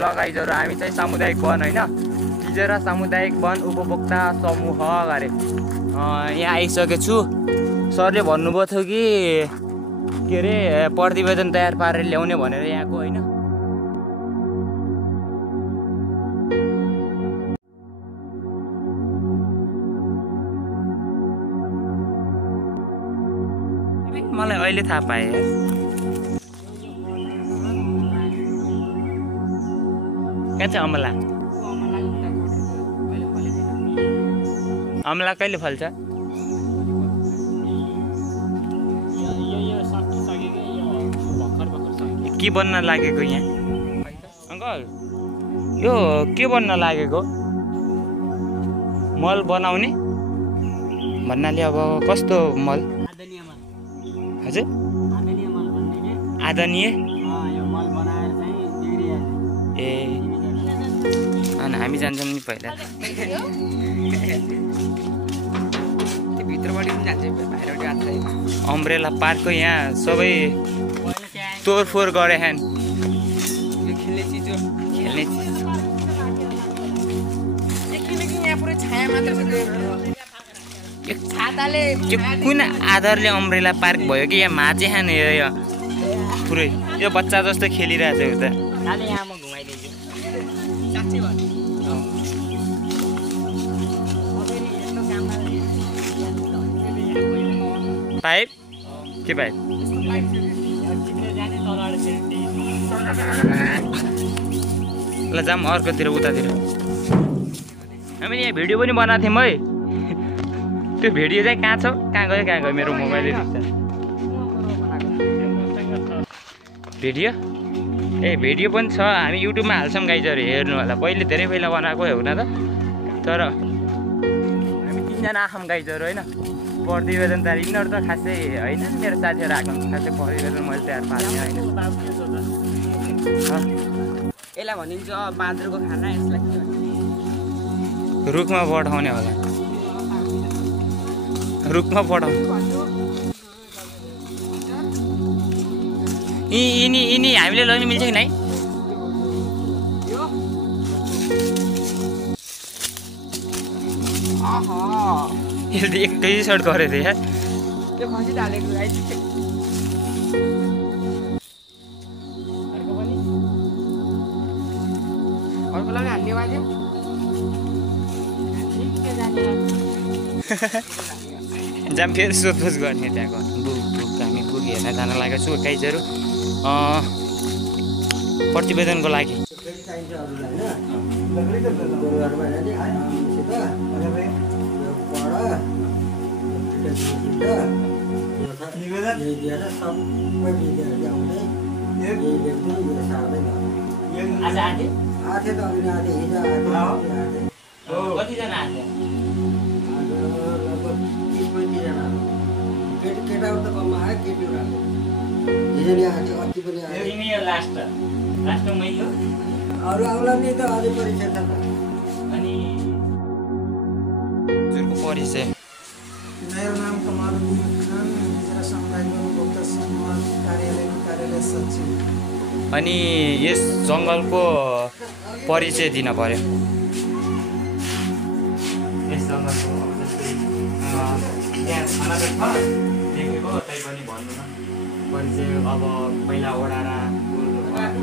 गाइजहरु हामी चाहिँ सामुदायिक वन हैन तिजेरा सामुदायिक वन उपभोक्ता समूह गरे यहाँ आइसकेको छु। सरले भन्नुभयो थियो कि के रे प्रतिवेदन तयार पारेर ल्याउने भनेर यहाँको हैन। मलाई अहिले थाहा पाएँ कहाँ छ अमला? अमला कहिले फल्छ? के बन्न लागेको यहाँ अंकल? यो के बन्न लागेको? मल बनाउने भन्नाले अब कस्तो मल? हजुर आदरणीय ए अनि हामी जान्छौँ नि पहिला अम्ब्रेला पार्कको यहाँ सबै तोडफोड गरे हेन खेल्ने चिज कुन आधारले अम्ब्रेला पार्क भयो कि यहाँ माझे खान पुरै यो बच्चा जस्तो खेलिरहेको छ उता। यहाँ म घुमाइदिन्छु पाइप के पाइप ल जाम अर्कोतिर उतातिर। हामीले यहाँ भिडियो पनि बनाएको थियौँ है। त्यो भिडियो चाहिँ कहाँ छ कहाँ गयो मेरो मोबाइलले भिडियो ए भिडियो पनि छ हामी युट्युबमा हाल्छौँ गाइजहरु हेर्नु होला। पहिले धेरै पहिला बनाएको हो न त तर हामी तीनजना आखौँ गाइजहरु हैन। प्रतिवेदन तयार यिनीहरू त खासै हैन मेरो साथीहरु आएको खासै प्रतिवेदन मैले तयार पार्ने हैन। यसलाई भनिन्छ बाँदरको खाना। यसलाई रुखमा पठाउने होला रुखमा पठाउँ। यिनी हामीले लग्न मिल्छ कि नै? यो त एकैचोट गरेको थियो यार। त्यो खसी हालेको अर्को लागि हाल्ने बाजे जाम फेरि सोधपुछ गर्ने त्यहाँको हामी पुगी हेर्न जान लागेको छु गाइजहरु प्रतिवेदनको लागि। कतिजना आथे? केटाहरु त कम आयो केटीहरु आयो हिजोले आथे अति पनि आयो। तिमी यो लास्टमै हो अरु आउला नि त अझै परिचय छ त। अनि जुनको परिचय मेरो नाम कमरुद्दिन खान तिजेरा सामुदायिक उपभोक्ता समूह कार्यालय सचिव। अनि यस जंगलको परिचय दिन पर्यो। यस जंगलको त्यहाँ खाना त छ देखेको तै पनि भन्नु न परिचय। अब पहिला ओडारा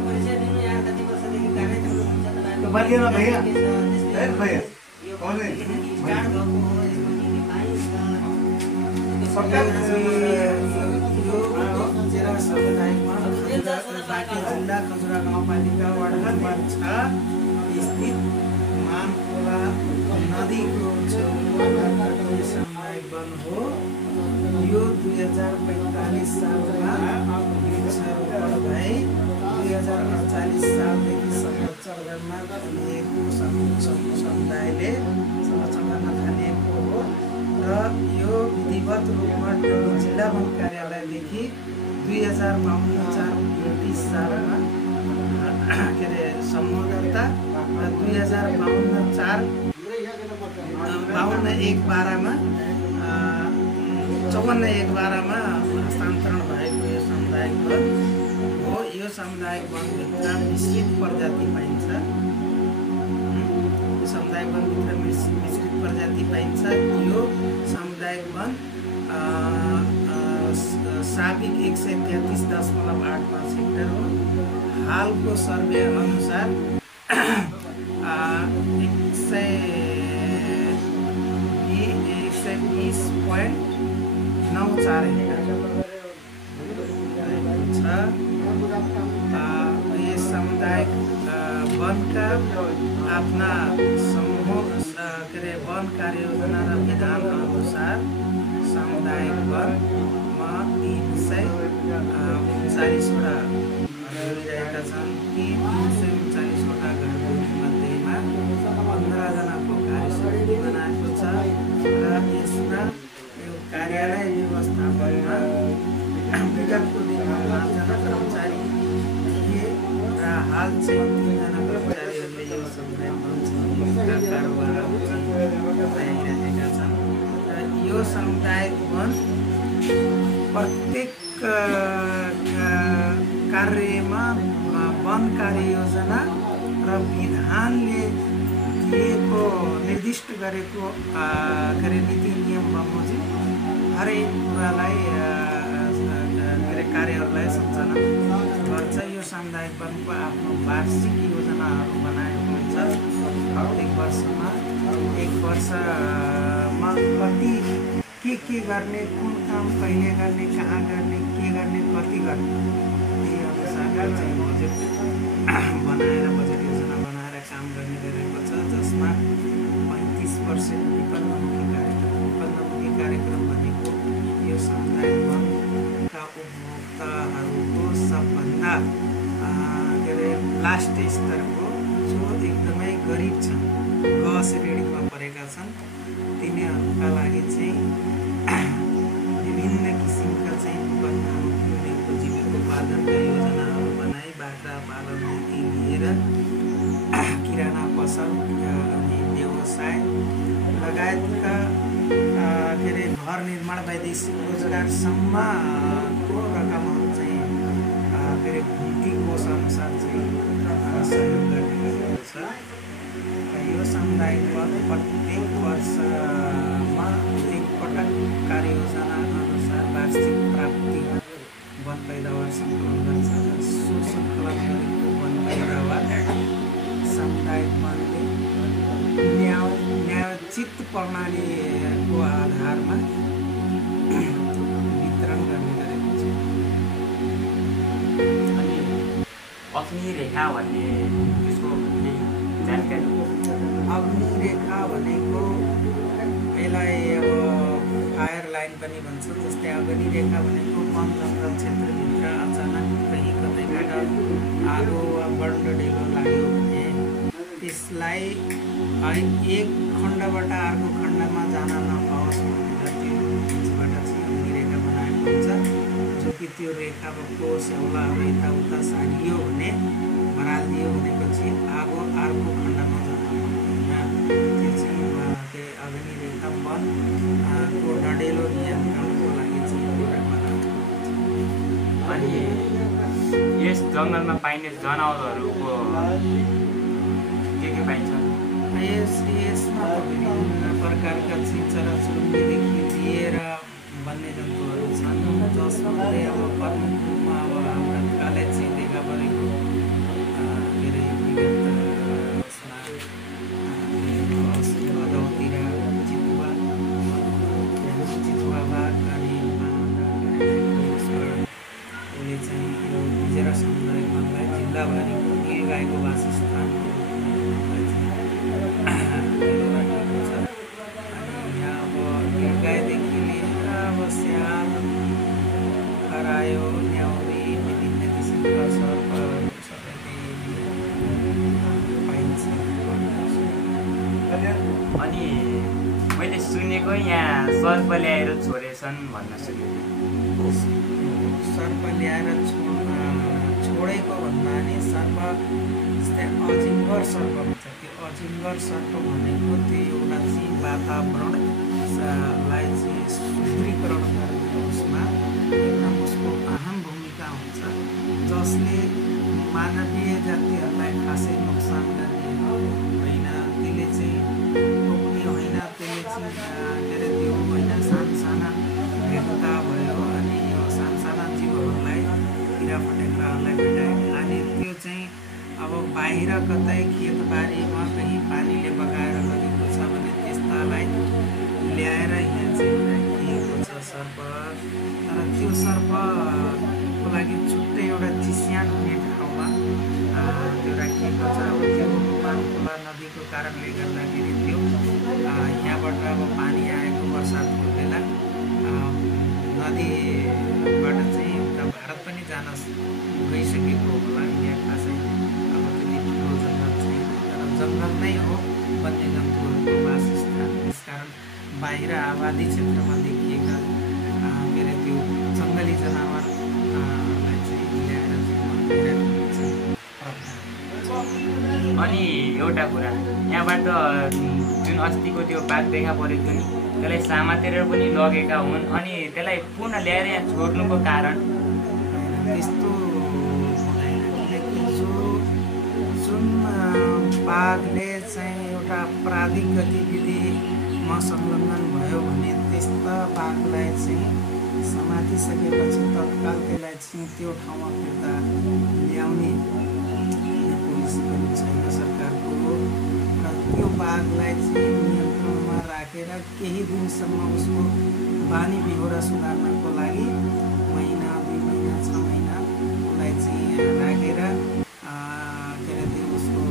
परिचय दिनु यहाँ कति वर्षदेखि कामै गर्नुहुन्छ तपाईहरु? तो बालिएन भैया ए भैया कौन है गार्ड भएको हो यसमा सरकार तिजेरा सामुदायिकमा बाटी जिल्ला खजुरा गाउँपालिका वडा नम्बर 6 स्थित मानखोला नदीको छेउमा सामुदायिक वन हो। यो 2045 सालमा वृक्षारोपण भई 2048 सालदेखि संरक्षण गर्न थालिएको समुदायले संरक्षण गर्न थालिएको हो र यो विधिवत रूपमा जिल्ला वन कार्यालयदेखि 2052 सालमा के अरे सम्म दर्ता र 52/1/12 मा हस्तान्तरण भएको यो सामुदायिक वन हो। यो सामुदायिक वनभित्र मिश्रित प्रजाति पाइन्छ। कति पाइन्छ? यो सामुदायिक वन साबिक 133.85 हेक्टर हो। हालको सर्वे अनुसार 120.94 हेक्टर छ। यस सामुदायिक वनका आफ्ना वन कार्ययोजना र विधान अनुसार सामुदायिक वनमा 339वटा रहेका छन्। ती 339वटा घरहरूमध्येमा 15जनाको कार्यसमिति बनाएको छ र यसमा यो कार्यालय व्यवस्थापनमा विगतको दिनमा 5जना कर्मचारी थिए र हाल चाहिँ 3जना कर्मचारीहरूले यो समुदाय वनका कारोबारहरू गरिरहेका छन्। र यो सामुदायिक वन प्रत्येक कार्यमा वन कार्ययोजना र विधानले दिएको निर्दिष्ट गरेको नीति नियम बमोजिम हरेक कुरालाई कार्यहरूलाई सञ्चालन गर्छ। यो सामुदायिक वनको आफ्नो वार्षिक योजनाहरू बनाएको हुन्छ। प्रत्येक वर्षमा एक वर्षमा कति के गर्ने, कुन काम कहिले गर्ने, कहाँ गर्ने, के गर्ने, कति गर्ने, त्यही अनुसार चाहिँ बजेट बनाएर बजेट योजना बनाएर काम गर्ने गरेको छ। जसमा 35% विपन्नमुखी कार्यक्रम भनेको यो सामुदायिक वनका उपभोक्ताहरूको सबभन्दा लास्ट स्तरको जो एकदमै गरिब छन्, ग श्रेणीमा परेका छन्, तिनीहरूका लागि चाहिँ विभिन्न किसिमका चाहिँ विपन्नमुखी उनीहरूको जीविकोपार्जनका योजनाहरू बनाई बाख्रा पालनदेखि लिएर किराना पसल अनि व्यवसाय लगायतका घर निर्माण वैदेशिक रोजगारसम्मको रकमहरू चाहिँ भुक्ती कोष अनुसार चाहिँ सहयोग गर्ने गरेको छ। यो सामुदायिक वन प्रत्येक वर्षमा एकपटक कार्ययोजना अनुसार वार्षिक प्राप्ति वन पैदावार सङ्कलन गर्छ। सो सङ्कलन गरेको वन पैदावार सामुदायिक वनले न्यायोचित प्रणालीको आधारमा वितरण गर्ने गरेको छ। अनि अग्निरेखा भन्ने त्यसको जानकारी? अग्निरेखा भनेको यसलाई अब फायर लाइन पनि भन्छ। जस्तै अग्निरेखा भनेको वन जङ्गल क्षेत्रभित्र अचानक कहीँ कतैबाट आगो वा बढ्दो लाग्यो भने त्यसलाई एक खण्डबाट अर्को खण्डमा जान नपाओस् भनेर त्यो बिचबाट चाहिँ अग्निरेखा बनाएको हुन्छ। जो कि त्यो रेखाको सेउलाहरू यताउता सारियो भने, बरालिदियो भनेपछि आगो अर्को खण्डमा जान पाउँदैन। त्यो चाहिँ त्यो अग्निरेखा वनको डढेलो नियन्त्रणको लागि चाहिँ बनाएको हुन्छ। अनि यस जङ्गलमा पाइने जनावरहरूको के पाइन्छ? यसमा विभिन्न प्रकारका चराचुरुङ्गीदेखि लिएर वन्यजन्तुहरू छन्। जसमध्ये अब प्रमुख रूपमा अब हाम्रा काले चाहिँ देखा परेको भदौतिर चितुवा बाघ अनि उसले चाहिँ यो बिजरा सामुदायिक वनलाई जिल्लाभरिको नीलगाईको वासस्थान गाईदेखि लिएर अब स्याल, खरायो, न्याउरी, विभिन्न किसिमका सर्पहरू सबै पाइन्छ। अनि मैले सुनेको यहाँ सर्प ल्याएर छोडेछन् भन्न सुनेको। सर्प ल्याएर छोडेको भन्दा नि सर्प जस्तै अजिङ्गर सर्प भन्छ। त्यो अजिङ्गर सर्प भनेको त्यो एउटा चाहिँ वातावरणलाई चाहिँ सुदृढीकरण गर्ने उसमा एकदम उसको अहम भूमिका हुन्छ, जसले मानवीय जातिहरूलाई खासै नोक्सान गर्ने होइन। त्यसले चाहिँ टोक्ने होइन, त्यसले अब बाहिर कतै खेतबारीमा कहीँ पानीले बगाएर लगेको छ भने त्यस्तालाई ल्याएर यहाँ चाहिँ राखिएको छ सर्प। तर त्यो सर्पको लागि छुट्टै एउटा चिस्यान हुने ठाउँमा त्यो राखिएको छ। अब त्यो खोला नदीको कारणले गर्दाखेरि त्यो यहाँबाट अब पानी आएको वर्षाको बेला नदीबाट चाहिँ उता भारत पनि जान गइसकेको होला। यहाँ खासै अब त्यति ठुलो जङ्गल छैन, तर जङ्गल नै हो वन्यजन्तुहरूको वासस्थान। त्यसकारण बाहिर आबादी क्षेत्रमा देखिएका के अरे त्यो जङ्गली जनावरलाई चाहिँ ल्याएर अनि एउटा कुरा यहाँबाट जुन अस्तिको त्यो बाघ देखा परेको थियो नि त्यसलाई समातेर पनि लगेका हुन्। अनि त्यसलाई पुनः ल्याएर यहाँ छोड्नुको कारण त्यस्तो हुँदैन, किनकि जुन बाघले चाहिँ एउटा अपराधिक गतिविधिमा संलग्न भयो भने त्यस्ता बाघलाई चाहिँ समातिसकेपछि तत्काल त्यसलाई चाहिँ त्यो ठाउँमा फिर्ता ल्याउने पोलिसी पनि छैन सरकारको। र त्यो बाघलाई चाहिँ नियन्त्रणमा राखेर केही दिनसम्म उसको बानी बेहोरा सुधार्नको लागि महिना 2 महिना 6 महिना उसलाई चाहिँ राखेर के अरे त्यो उसको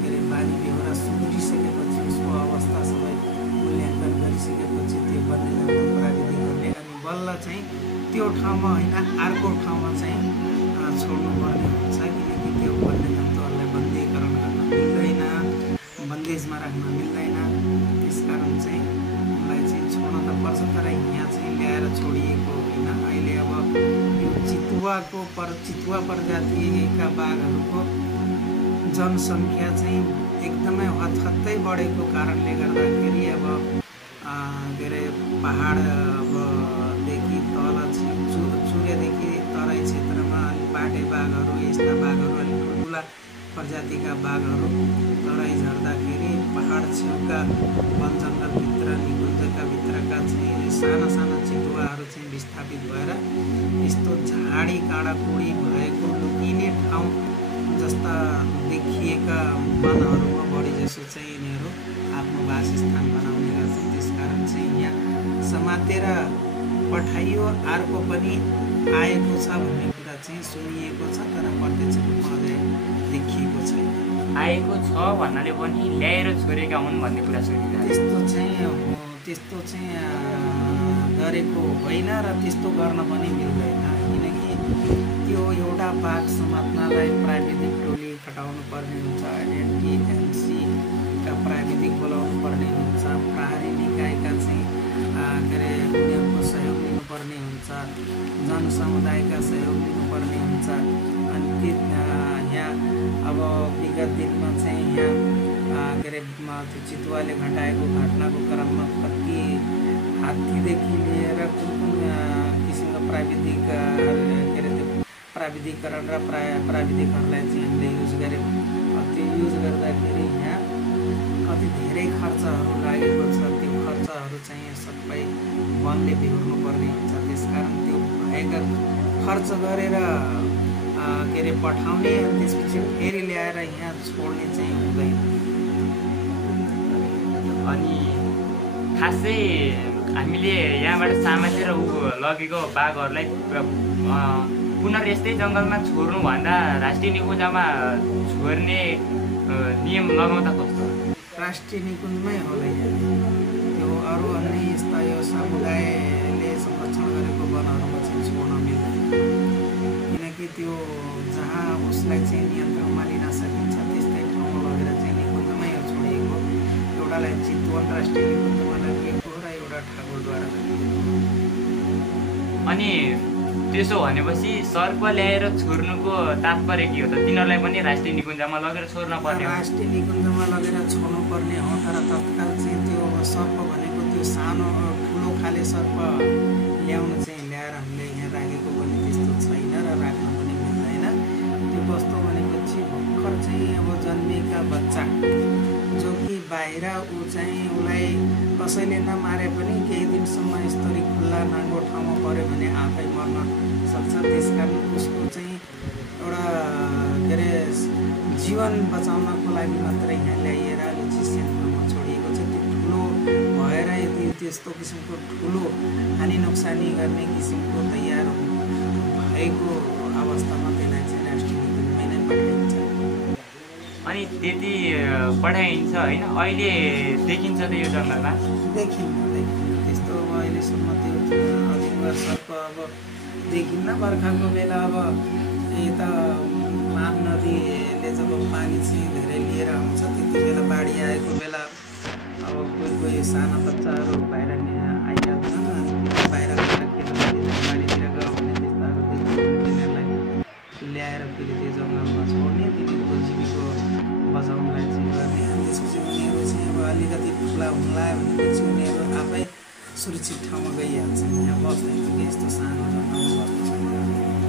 के अरे बानी बेहोरा सुध्रिसकेपछि उसको अवस्था सबै मूल्याङ्कन गरिसकेपछि त्यो वन्यजन्तु प्राविधिकहरूले अनि बल्ल चाहिँ त्यो ठाउँमा होइन अर्को ठाउँमा चाहिँ छोड्नुपर्ने हुन्छ। किनकि त्यो वन्यजन्तुहरूलाई बन्दीकरण गर्न मिल्दैन, बन्देजमा राख्न मिल्दैन। त्यसकारण चाहिँ उसलाई चाहिँ छोड्न त पर्छ, तर यहाँ चाहिँ ल्याएर छोडिएको होइन। अहिले अब यो चितुवा प्रजातिका बाघहरूको जनसङ्ख्या चाहिँ एकदमै हत्तै बढेको कारणले गर्दाखेरि अब के अरे पहाड देखि तल चुरेदेखि तराई क्षेत्रमा अलिक बाटे बाघहरू यस्ता बाघहरू अलिक ठुल्ठुला प्रजातिका बाघहरू तराई झर्दाखेरि पहाड छेउका वन जङ्गलभित्र निकुञ्जका भित्रका चाहिँ साना साना चितुवाहरू चाहिँ विस्थापित भएर यस्तो झाडी काँडाकुडी भएको लुकिने ठाउँ जस्ता देखिएका वनहरूमा बढी जसो चाहिँ यिनीहरू आफ्नो वासस्थान बनाउने गर्छन्। त्यसकारण चाहिँ यहाँ समातेर पठाइयो, अर्को पनि आएको छ भन्ने कुरा चाहिँ सुनिएको छ, तर प्रत्यक्ष रूपमा अझै देखिएको छैन। आएको छ भन्नाले पनि ल्याएर छोडेका हुन् भन्ने कुरा सुनिरहेको त्यस्तो चाहिँ गरेको होइन र त्यस्तो गर्न पनि मिल्दैन। किनकि त्यो एउटा बाघ समात्नलाई प्राविधिक टोली खटाउनु पर्ने हुन्छ, एनटिएमसीका प्राविधिक बोलाउनु पर्ने हुन्छ, प्रहरी निकायका चाहिँ के अरे उनीहरूको सहयोग लिनुपर्ने हुन्छ, जनसमुदायका सहयोग लिनुपर्ने हुन्छ। अनि यहाँ अब विगत दिनमा चाहिँ यहाँ के अरे त्यो चितुवाले घटाएको घटनाको क्रममा कति हात्तीदेखि लिएर कुन किसिमका प्राविधिक के अरे त्यो प्राविधिकरण र प्राविधिकहरूलाई चाहिँ हामीले युज गऱ्यौँ। त्यो युज गर्दाखेरि यहाँ कति धेरै खर्चहरू लागेको छ। त्यो खर्चहरू चाहिँ सबै वनले बिहोर्नु पर्ने हुन्छ। त्यसकारण त्यो भएका खर्च गरेर के अरे पठाउने त्यसपछि फेरि ल्याएर यहाँ छोड्ने चाहिँ हुँदैन। अनि खासै हामीले यहाँबाट समातेर लगेको बाघहरूलाई पुनः यस्तै जङ्गलमा छोड्नुभन्दा राष्ट्रिय निकुञ्जमा छोड्ने नियम लगाउँदा कस्तो? राष्ट्रिय निकुञ्जमै होला। त्यो अरू अन्य यस्ता यो समुदायले संरक्षण गरेको वनहरूमा चाहिँ छोड्न मिल्दैन। किनकि त्यो जहाँ उसलाई चाहिँ नियन्त्रणमा लिन सकिन्छ त्यस्तै ठाउँमा लगेर चाहिँ निकुञ्जमै छोडिएको। एउटालाई चितवन राष्ट्रिय निकुञ्जमा राखिएको र एउटा ठाकुरद्वारा राखिएको। अनि त्यसो भनेपछि सर्प ल्याएर छोड्नुको तात्पर्य के हो त? तिनीहरूलाई पनि राष्ट्रिय निकुञ्जमा लगेर छोड्न पर्ने हो? राष्ट्रिय निकुञ्जमा लगेर छोड्नु पर्ने हो, तर तत्काल चाहिँ त्यो सर्प भनेको त्यो सानो ठुलो खाले सर्प ल्याएर हामीले यहाँ राखेको पनि त्यस्तो छैन र राख्न पनि मिल्दैन। त्यो कस्तो भनेपछि भर्खर चाहिँ अब जन्मेका बच्चा जो कि बाहिर उसलाई कसैले नमारे पनि केही दिनसम्म यस्तरी खुल्ला नाङ्गो ठाउँमा पऱ्यो भने आफै मर्न सक्छ। त्यसकारण उसको चाहिँ एउटा के अरे जीवन बचाउनको लागि मात्रै यहाँ ल्याइएर लिची सेन्टरमा छोडिएको छ। त्यो ठुलो भएर यदि त्यस्तो किसिमको ठुलो हानि नोक्सानी गर्ने किसिमको तयार भएको अवस्थामा त्यसलाई चाहिँ राष्ट्रिय निकुञ्जमै नै पठाइन्छ। अनि त्यति पठाइन्छ होइन, अहिले देखिन्छ त यो जङ्गलमा? देखिन्न त्यस्तो अब अहिलेसम्म त्यो अलिङ्गर सर्प अब देखिन्न। बर्खाको बेला अब यता माम नदीले जब पानी चाहिँ धेरै लिएर आउँछ त्यति बेला बाढी आएको बेला अब कोही साना बच्चाहरू बाहिर आइहाल्छन्। अनि बाहिर गएर खेल्दाखेरि बाढीतिर गयो भने त्यस्ताहरू तिनीहरूलाई ल्याएर फेरि त्यो जङ्गलमा छोड्ने, तिनीहरूको जीविको बचाउनलाई चाहिँ गर्ने। अनि त्यसपछि उनीहरू चाहिँ अब अलिकति ठुला हुन लाग्यो भनेपछि उनीहरू आफै सुरक्षित ठाउँमा गइहाल्छन्। यहाँ बस्दैन कि यस्तो सानो जग्गामा बस्नु सक्दैन।